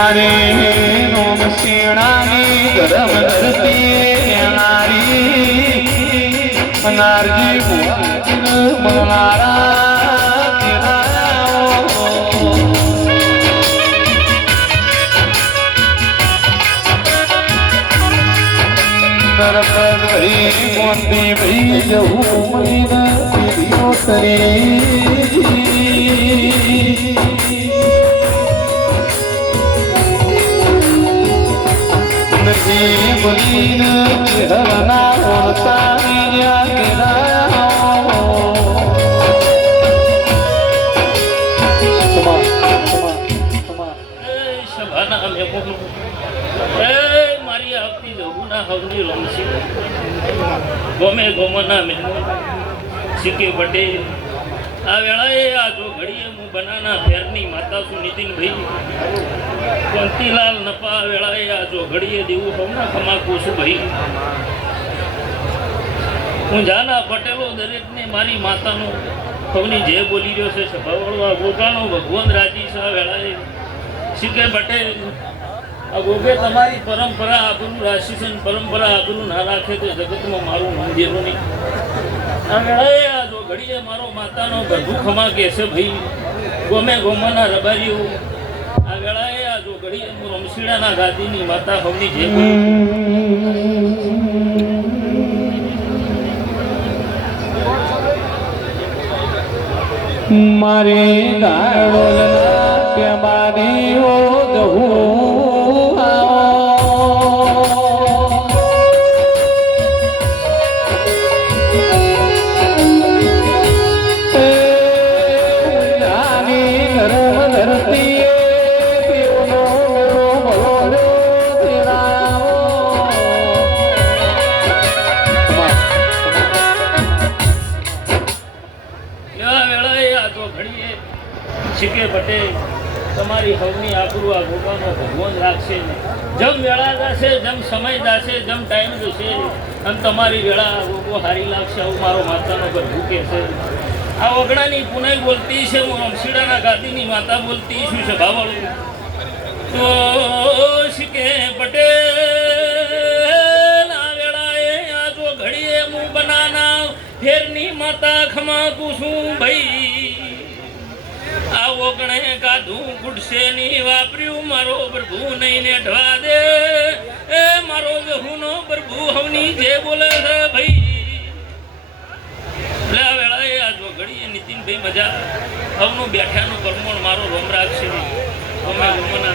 મારે રોમ શેણાની ગરમ ધરતી નારી નારજી મનારા નરપદ ભરી મોતી ભરી જવું મહિને પીડીઓ તરી બોલીને હરના હોતા મારી આપતી જવું હવની રમશી ગમે ગોમના મહેમાન સિકે પટેલ આ વેળાએ આ જો ઘડીએ હું બનાના ફેરની માતા છું નીતિનભાઈ કંતીલાલ નપા વેળાએ આ જો ઘડીએ દેવું હવના ખમાકું છું ભાઈ હું જાના પટેલો દરેકને મારી માતાનો હવની જે બોલી રહ્યો છે સભાવાળો આ ગોગાનો ભગવાન રાજી છે આ વેળાએ સિકે પટેલ આ ગોગે તમારી પરંપરા આબરૂ રાશિસન પરંપરા આબરૂ ના રાખે તો જગતમાં મારું મંદિરો નહીં આ વેળાએ આ જો ઘડીએ મારો માતાનો ગરભુ ખમા કે છે ભાઈ ગોમે ગોમાના રબારીઓ આ વેળાએ આ જો ઘડીએ હું રમશીડાના ગાદીની માતા હવની જે મારે ગાડો પ્યમાની હો જહું સિકે પટેલ તમારી હવની આબરૂ આ ગોગાનો ભગવાન રાખશે જમ વેળા જશે જમ સમય જશે જમ ટાઈમ જશે અને તમારી વેળા ગોગો હારી લાગશે આવું મારો માતાનો ઘર ભૂકે છે આ ઓગણાની પુનાઈ બોલતી છે હું રમશીડાના ગાદીની માતા બોલતી છું સભાવાળું તો સિકે પટેલ આ વેળાએ આ જો ઘડીએ હું બનાના ફેરની માતા ખમાકું છું ભાઈ આ ઓગણે કાધું ગુડશે ની વાપર્યું મારો પ્રભુ નહીં ને ઢવા દે એ મારો ગહુનો પ્રભુ હવની જે બોલે છે ભાઈ વેળાએ આ જો ઘડીએ નીતિનભાઈ મજા હવનું બેઠાનું કરમોણ મારો રોમ રાખશે અમે ગમના